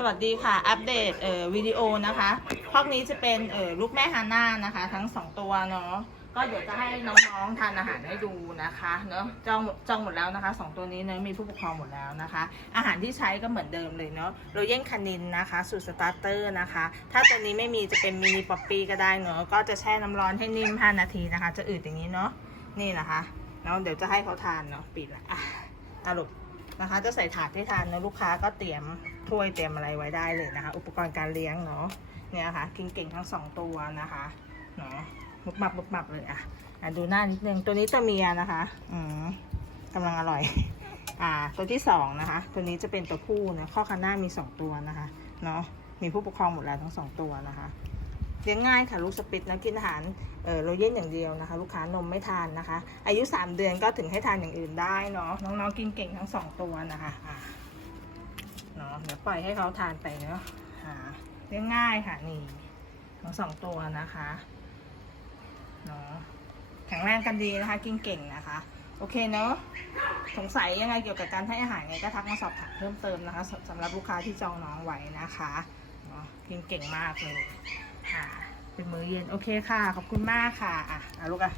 สวัสดีค่ะ อัปเดตเอ่อวิดีโอนะคะคอกนี้จะเป็นเอ่อลูกแม่ฮาน่านะคะ ทั้งสองตัวเนาะก็เดี๋ยวจะให้น้องๆทานอาหารให้ดูนะคะเนาะจองจองหมดแล้วนะคะสองตัวนี้เนาะมีผู้ปกครองหมดแล้วนะคะ อาหารที่ใช้ก็เหมือนเดิมเลยเนาะโรเยนคานินนะคะสูตรสตาร์เตอร์นะคะ ถ้าตัวนี้ไม่มีจะเป็นมินิป๊อปปี้ก็ได้เนาะก็จะแช่น้ำร้อนให้นิ่ม 5 นาทีนะคะ จะอืดอย่างนี้เนาะนี่นะคะแล้วเดี๋ยวจะให้เขาทานเนาะปิดละอะอะลูก นะคะ จะใส่ถาดให้ทานนะลูกค้าก็เตรียมถ้วยเตรียมอะไรไว้ได้เลยนะคะ อุปกรณ์การเลี้ยงเนาะเนี่ยค่ะกินเก่งทั้งสองตัวนะคะเนาะมุบมับมุบมับเลยอะอะดูหน้านิดนึงตัวนี้ตัวเมียนะคะอืมกำลังอร่อย อ่า ตัวที่สองนะคะ ตัวนี้จะเป็นตัวผู้นะข้อคันหน้ามีสองตัวนะคะเนาะมีผู้ปกครองหมดแล้วทั้งสองตัวนะคะ เลี้ยงง่ายค่ะลูกสปิตนะกินอาหารเออโรเยนอย่างเดียวนะคะ ลูกค้านมไม่ทานนะคะ อายุ 3 เดือนก็ถึงให้ทานอย่างอื่นได้เนาะน้องๆกินเก่งทั้งสองตัวนะคะเนาะเดี๋ยวปล่อยให้เขาทานไปเนาะอ่าเลี้ยงง่ายค่ะนี่ทั้งสองตัวนะคะเนาะแข็งแรงกันดีนะคะ กินเก่งนะคะโอเคเนาะสงสัยยังไงเกี่ยวกับการให้อาหารไงก็ทักมาสอบถามเพิ่มเติมนะคะสำหรับลูกค้าที่จองน้องไว้นะคะเนาะกินเก่งมากเลย เป็นมื้อเย็นโอเคค่ะ ขอบคุณมากค่ะอะเอาลูกอะ